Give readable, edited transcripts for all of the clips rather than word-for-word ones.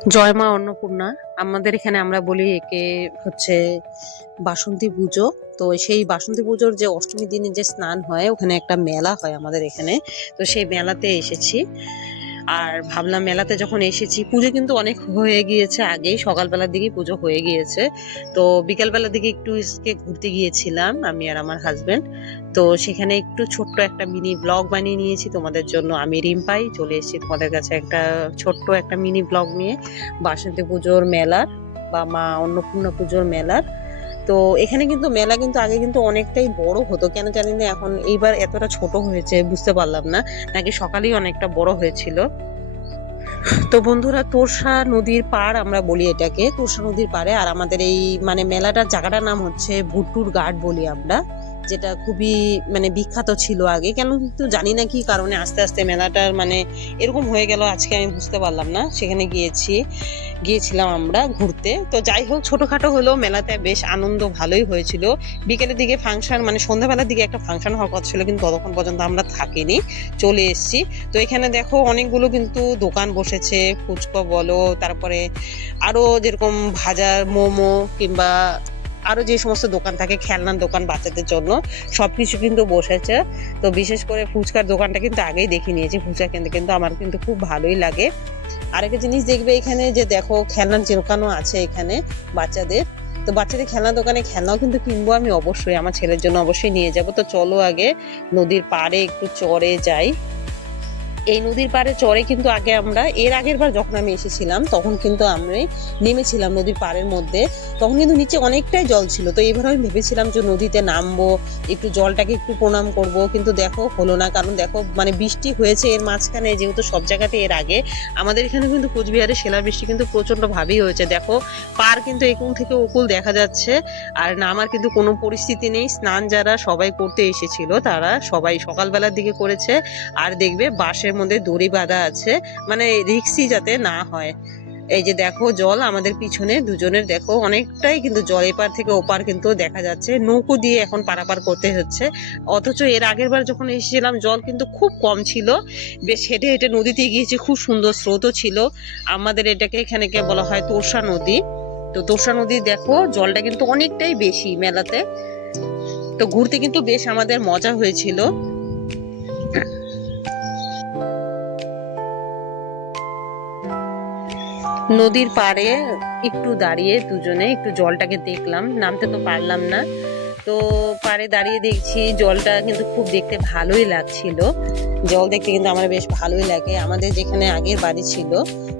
জয় মা অন্নপূর্ণা। আমাদের এখানে আমরা বলি একে হচ্ছে বাসন্তী পুজো। তো সেই বাসন্তী পুজোর যে অষ্টমী দিনে যে স্নান হয়, ওখানে একটা মেলা হয় আমাদের এখানে। তো সেই মেলাতে এসেছি। আর ভাবলাম মেলাতে যখন এসেছি, পুজো কিন্তু অনেক হয়ে গিয়েছে, আগেই সকালবেলার দিকেই পুজো হয়ে গিয়েছে। তো বিকালবেলার দিকে একটু ঘুরতে গিয়েছিলাম আমি আর আমার হাজবেন্ড। তো সেখানে একটু ছোট্ট একটা মিনি ব্লগ বানিয়ে নিয়েছি তোমাদের জন্য। আমি রিম্পাই চলে এসেছি তোমাদের কাছে একটা ছোট্ট একটা মিনি ব্লগ নিয়ে বাসন্তী পুজোর মেলার বা মা অন্নপূর্ণা পুজোর মেলার। তো এখানে কিন্তু মেলা কিন্তু আগে কিন্তু অনেকটাই বড় হতো, কেন জানি না এখন এইবার এতটা ছোট হয়েছে বুঝতে পারলাম না, নাকি সকালেই অনেকটা বড় হয়েছিল। তো বন্ধুরা, তোরসা নদীর পাড় আমরা বলি এটাকে, তোরসা নদীর পাড়ে। আর আমাদের এই মানে মেলাটার জায়গাটার নাম হচ্ছে ভুট্টুর ঘাট বলি আমরা, যেটা খুবই মানে বিখ্যাত ছিল আগে। কেন কিন্তু জানি না কি কারণে আস্তে আস্তে মেলাটার মানে এরকম হয়ে গেল, আজকে আমি বুঝতে পারলাম না। সেখানে গিয়েছিলাম আমরা ঘুরতে। তো যাই হোক, ছোটখাটো হলেও মেলাতে বেশ আনন্দ ভালোই হয়েছিল। বিকেলের দিকে ফাংশন মানে সন্ধ্যাবেলার দিকে একটা ফাংশন হওয়ার কথা ছিল, কিন্তু ততক্ষণ পর্যন্ত আমরা থাকিনি, চলে এসেছি। তো এখানে দেখো অনেকগুলো কিন্তু দোকান বসেছে, ফুচকা বলো, তারপরে আরো যেরকম ভাজার মোমো কিংবা আরো যে সমস্ত দোকান থাকে, খেলনার দোকান বাচ্চাদের জন্য, সবকিছু কিন্তু বসেছে। তো বিশেষ করে ফুচকার দোকানটা কিন্তু আগেই দেখে নিয়েছি। ফুচকা কিনতে কিন্তু আমার কিন্তু খুব ভালোই লাগে। আরেকটা জিনিস দেখবে এখানে, যে দেখো খেলনার দোকানও আছে এখানে বাচ্চাদের। তো বাচ্চাদের খেলনা দোকানে খেলনাও কিন্তু কিনবো আমি, অবশ্যই আমার ছেলের জন্য অবশ্যই নিয়ে যাব। তো চলো আগে নদীর পাড়ে একটু চড়ে যাই। এই নদীর পাড়ে চড়ে কিন্তু আগে আমরা এর আগের বার যখন আমি এসেছিলাম তখন কিন্তু আমি নেমেছিলাম নদীর পাড়ের মধ্যে। তখন কিন্তু নিচে অনেকটাই জল ছিল। তো এবার আমি ভেবেছিলাম যে নদীতে নামবো, একটু জলটাকে একটু প্রণাম করব, কিন্তু দেখো হলো না। কারণ দেখো মানে বৃষ্টি হয়েছে এর মাঝখানে, যেহেতু সব জায়গাতে এর আগে আমাদের এখানে কিন্তু কোচবিহারে শিলাবৃষ্টি কিন্তু প্রচন্ড ভাবেই হয়েছে। দেখো পার কিন্তু একুল থেকে ওকুল দেখা যাচ্ছে, আর নামার কিন্তু কোনো পরিস্থিতি নেই। স্নান যারা সবাই করতে এসেছিল তারা সবাই সকালবেলার দিকে করেছে। আর দেখবে বাঁশের মধ্যে দড়ি বাঁধা আছে, মানে রিক্সি যাতে না হয়। এই যে দেখো জল আমাদের পিছনে দুজনের, দেখো অনেকটাই কিন্তু জল এপার থেকে ওপার কিন্তু দেখা যাচ্ছে। নৌকো দিয়ে এখন পারাপার করতে হচ্ছে। অথচ এর আগের বার যখন এসেছিলাম জল কিন্তু খুব কম ছিল, বেশ হেঁটে হেঁটে নদীতে গিয়েছি, খুব সুন্দর স্রোতও ছিল। আমাদের এটাকে এখানে কে বলা হয় তোরসা নদী। তো তোরসা নদী দেখো জলটা কিন্তু অনেকটাই বেশি মেলাতে। তো ঘুরতে কিন্তু বেশ আমাদের মজা হয়েছিল। নদীর পাড়ে একটু দাঁড়িয়ে দুজনে একটু জলটাকে দেখলাম, নামতে তো পারলাম না। তো পাড়ে দাঁড়িয়ে দেখছি জলটা কিন্তু খুব দেখতে ভালোই লাগছিল। জল দেখতে কিন্তু আমার বেশ ভালোই লাগে। আমাদের যেখানে আগের বাড়ি ছিল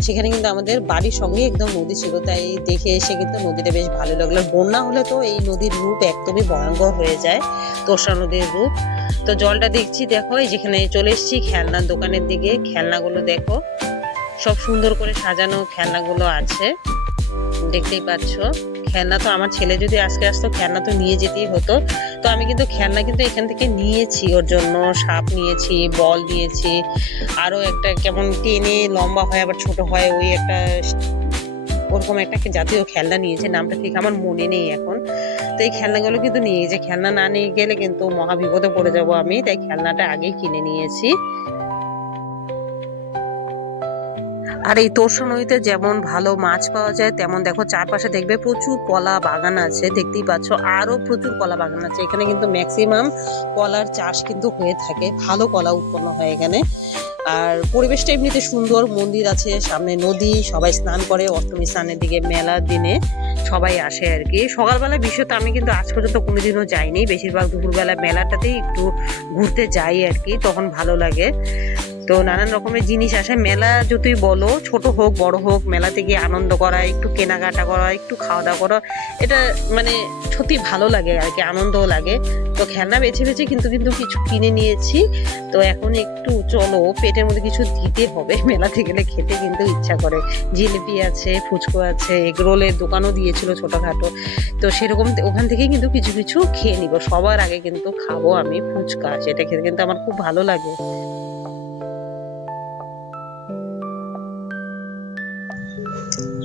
সেখানে কিন্তু আমাদের বাড়ির সঙ্গে একদম নদী ছিল, তাই দেখে এসে কিন্তু নদীটা বেশ ভালো লাগলো। বন্যা হলে তো এই নদীর রূপ একদমই ভয়ঙ্কর হয়ে যায়, তোষা নদীর রূপ। তো জলটা দেখছি, দেখো এই যেখানে চলে এসেছি খেলনার দোকানের দিকে। খেলনাগুলো দেখো সব সুন্দর করে সাজানো খেলনাগুলো আছে, দেখতেই পাচ্ছ। খেলনা তো আমার ছেলে যদি আজকে আসতো খেলনা তো নিয়ে যেতেই হতো। তো আমি কিন্তু খেলনা কিন্তু এখান থেকে নিয়েছি, ওর জন্য সাপ নিয়েছি, বল নিয়েছি, আরো একটা কেমন টেনে লম্বা হয় আবার ছোট হয় ওই একটা ওরকম একটা জাতীয় খেলনা নিয়েছে, নামটা ঠিক আমার মনে নেই এখন। তো এই খেলনাগুলো কিন্তু নিয়ে, যে খেলনা না নিয়ে গেলে কিন্তু মহা বিপদে পড়ে যাবো আমি, তাই খেলনাটা আগেই কিনে নিয়েছি। আর এই তোরসা নদীতে যেমন ভালো মাছ পাওয়া যায়, তেমন দেখো চারপাশে দেখবে প্রচুর কলা বাগান আছে, দেখতেই পাচ্ছ আরো প্রচুর কলা বাগান আছে। এখানে কিন্তু ম্যাক্সিমাম কলার চাষ কিন্তু হয়ে থাকে, ভালো কলা উৎপন্ন হয় এখানে। আর পরিবেশটা এমনিতে সুন্দর, মন্দির আছে, সামনে নদী, সবাই স্নান করে অষ্টমী স্নানের দিকে, মেলার দিনে সবাই আসে আর কি। সকালবেলা বিষয়টা আমি কিন্তু আজ পর্যন্ত কোনোদিনও যাইনি, বেশিরভাগ দুপুরবেলা মেলাটাতেই একটু ঘুরতে যাই আর কি, তখন ভালো লাগে। তো নানান রকমের জিনিস আসে, মেলা যতই বলো ছোট হোক বড় হোক, মেলাতে গিয়ে আনন্দ করা, একটু কেনাকাটা করা, একটু খাওয়া দাওয়া করা, এটা মানে সত্যি ভালো লাগে আর কি, আনন্দও লাগে। তো খেলনা বেছে বেছে কিন্তু কিন্তু কিছু কিনে নিয়েছি। তো এখন একটু চলো পেটের মধ্যে কিছু দিতে হবে, মেলাতে গেলে খেতে কিন্তু ইচ্ছা করে। জিলিপি আছে, ফুচকো আছে, এগরোলের দোকানও দিয়েছিল ছোটখাটো। তো সেরকম ওখান থেকে কিন্তু কিছু কিছু খেয়ে নিব। সবার আগে কিন্তু খাবো আমি ফুচকা, সেটা খেতে কিন্তু আমার খুব ভালো লাগে।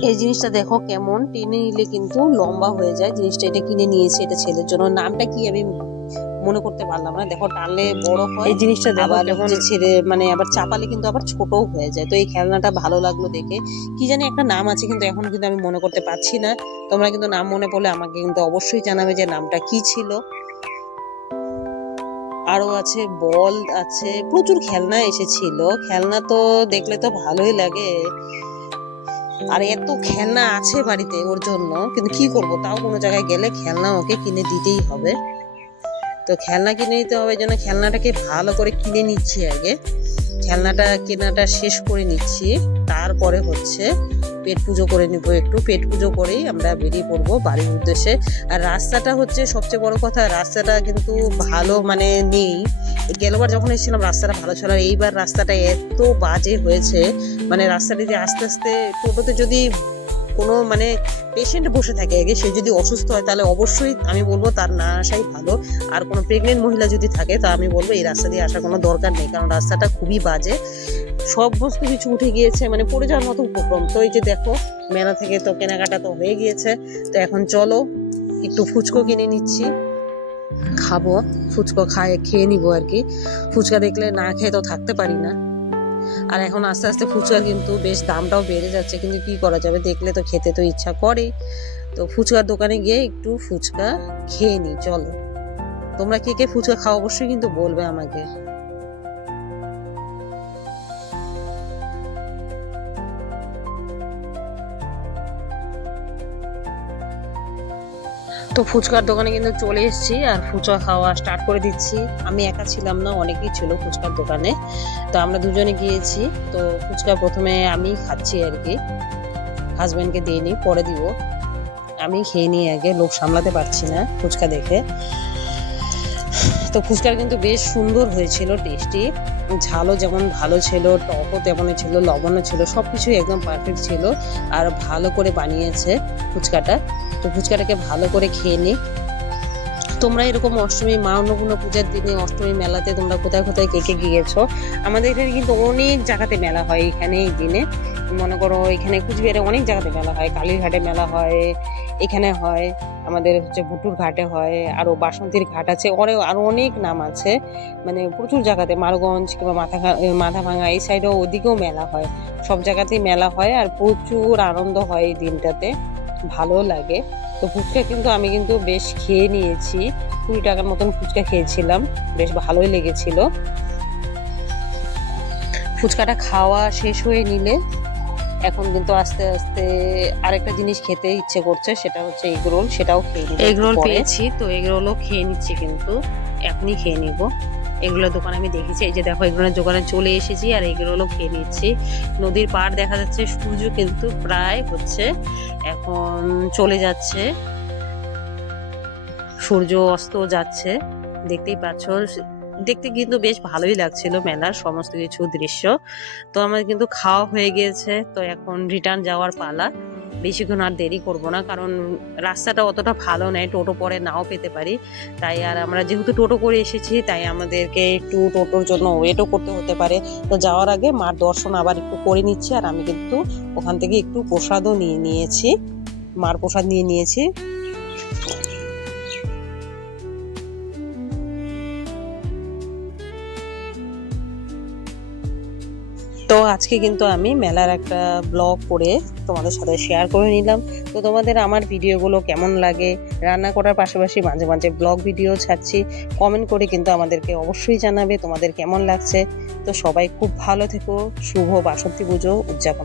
এই জিনিসটা দেখো কেমন টেনে নিলে কিন্তু লম্বা হয়ে যায় জিনিসটা, এটা কিনে নিয়েছি, এটা ছেলের জন্য। নামটা কি আমি মনে করতে পারলাম না। দেখো টানলে বড় হয়, এই জিনিসটা দেখো আবার কেমন ছেড়ে মানে আবার চাপালে কিন্তু আবার ছোটও হয়ে যায়। তো এই খেলনাটা ভালো লাগলো দেখে। কি জানি একটা নাম আছে, কিন্তু এখন কিন্তু আমি মনে করতে পারছি না। তোমরা কিন্তু নাম মনে পড়লে আমাকে কিন্তু অবশ্যই জানাবে যে নামটা কি ছিল। আরো আছে, বল আছে, প্রচুর খেলনা এসেছিল। খেলনা তো দেখলে তো ভালোই লাগে, আর এত খেলনা আছে বাড়িতে ওর জন্য, কিন্তু কি করব, তাও কোনো জায়গায় গেলে খেলনা ওকে কিনে দিতেই হবে। তো খেলনা কিনে নিতে হবে, জন্য খেলনাটাকে ভালো করে কিনে নিচ্ছি আগে। খেলনাটা কেনাটা শেষ করে নিচ্ছি, তারপরে হচ্ছে পেট পুজো করে নিব। একটু পেট পুজো করেই আমরা বেরিয়ে পড়বো বাড়ির উদ্দেশ্যে। আর রাস্তাটা হচ্ছে সবচেয়ে বড় কথা, রাস্তাটা কিন্তু ভালো মানে নেই। গেলবার যখন এসেছিলাম রাস্তাটা ভালো ছিল, আর এইবার রাস্তাটা এত বাজে হয়েছে। মানে রাস্তাটা দিয়ে আস্তে আস্তে, টোটোতে যদি কোনো মানে পেশেন্ট বসে থাকে আগে, সে যদি অসুস্থ হয় তাহলে অবশ্যই আমি বলবো তার না আসাই ভালো। আর কোনো প্রেগনেন্ট মহিলা যদি থাকে তা আমি বলবো এই রাস্তা দিয়ে আসার কোনো দরকার নেই, কারণ রাস্তাটা খুবই বাজে। সব বস্তু কিছু উঠে গিয়েছে, মানে পড়ে যাওয়ার মতো উপক্রম। তো এই যে দেখো, মেলা থেকে তো কেনাকাটা তো হয়ে গিয়েছে। তো এখন চলো একটু ফুচকো কিনে নিচ্ছি, খাবো। ফুচকো খেয়ে নিবো আর কি। ফুচকা দেখলে না খেয়ে তো থাকতে পারি না। আর এখন আস্তে আস্তে ফুচকার কিন্তু বেশ দামটাও বেড়ে যাচ্ছে, কিন্তু কি করা যাবে, দেখলে তো খেতে তো ইচ্ছা করে। তো ফুচকার দোকানে গিয়ে একটু ফুচকা খেয়ে নি, চলো। তোমরা কে কে ফুচকা খাও অবশ্যই কিন্তু বলবে আমাকে। তো ফুচকার দোকানে কিন্তু চলে এসেছি, আর ফুচকা খাওয়া স্টার্ট করে দিচ্ছি। আমি একা ছিলাম না, অনেকেই ছিল ফুচকার দোকানে। তো আমরা দুজনে গিয়েছি। তো ফুচকা প্রথমে আমি খাচ্ছি আর কি, হাজব্যান্ডকে দিইনি, পরে দিব। আমি খেয়ে নিই আগে, লোক সামলাতে পারছি না ফুচকা দেখে। তো ফুচকার কিন্তু বেশ সুন্দর হয়েছিল, টেস্টি। ঝালও যেমন ভালো ছিল, টকও তেমনই ছিল, লবণও ছিল, সবকিছু একদম পারফেক্ট ছিল। আর ভালো করে বানিয়েছে ফুচকাটা। তো ফুচকাটাকে ভালো করে খেয়ে নিই। তোমরা এরকম অষ্টমী, মা অন্নপূর্ণা পূজার দিনে অষ্টমী মেলাতে তোমরা কোথায় কোথায় কে কে গিয়েছো? আমাদের এখানে কিন্তু অনেক জায়গাতে মেলা হয় এখানে এই দিনে। মনে করো এখানে কুচবিহারে অনেক জায়গাতে মেলা হয়, কালীরঘাটে মেলা হয়, এখানে হয়, আমাদের হচ্ছে ভুটুর ঘাটে হয়, আরো বাসন্তীর ঘাট আছে, আরো অনেক নাম আছে। মানে প্রচুর জায়গাতে, মারগঞ্জ কিংবা মাথাভাঙা এই সাইডেও, ওদিকেও মেলা হয়। সব জায়গাতেই মেলা হয়, আর প্রচুর আনন্দ হয় এই দিনটাতে, ভালো লাগে। তো ফুচকা কিন্তু আমি কিন্তু বেশ খেয়ে নিয়েছি, 20 টাকার মতন ফুচকা খেয়েছিলাম, বেশ ভালোই লেগেছিল। ফুচকাটা খাওয়া শেষ হয়ে নিলে এখন কিন্তু আস্তে আস্তে আরেকটা জিনিস খেতে ইচ্ছে করছে, সেটা হচ্ছে এগ রোল। সেটাও খেয়ে নিব। এগ রোল পেয়েছি, তো এগ রোলও খেয়ে নিচ্ছি, কিন্তু এখনই খেয়ে নিব। এগুলোর দোকান আমি দেখেছি, এই যে দেখো এগুলোর দোকানে চলে এসেছি, আর এগুলো খেয়ে নিচ্ছি। নদীর পাড় দেখা যাচ্ছে, সূর্য কিন্তু প্রায় হচ্ছে এখন চলে যাচ্ছে, সূর্য অস্ত যাচ্ছে, দেখতেই পাচ্ছ। দেখতে কিন্তু বেশ ভালোই লাগছিল মেলার সমস্ত কিছু দৃশ্য। তো আমার কিন্তু খাওয়া হয়ে গিয়েছে, তো এখন রিটার্ন যাওয়ার পালা। বেশিক্ষণ আর দেরি করব না, কারণ রাস্তাটা অতটা ভালো নয়, টোটো পরে নাও পেতে পারি। তাই আর আমরা যেহেতু টোটো করে এসেছি, তাই আমাদেরকে একটু টোটোর জন্য ওয়েটও করতে হতে পারে। তো যাওয়ার আগে মার দর্শন আবার একটু করে নিচ্ছি, আর আমি কিন্তু ওখান থেকে একটু প্রসাদও নিয়ে নিয়েছি, মার প্রসাদ নিয়ে নিয়েছি। তো আজকে কিন্তু আমি মেলার একটা ব্লগ করে তোমাদের সাথে শেয়ার করে নিলাম। তো তোমাদের আমার ভিডিওগুলো কেমন লাগে, রান্না করার পাশাপাশি মাঝে মাঝে ব্লগ ভিডিও ছাড়ছি, কমেন্ট করে কিন্তু আমাদেরকে অবশ্যই জানাবে তোমাদের কেমন লাগছে। তো সবাই খুব ভালো থেকো, শুভ বাসন্তী পুজো উদযাপন।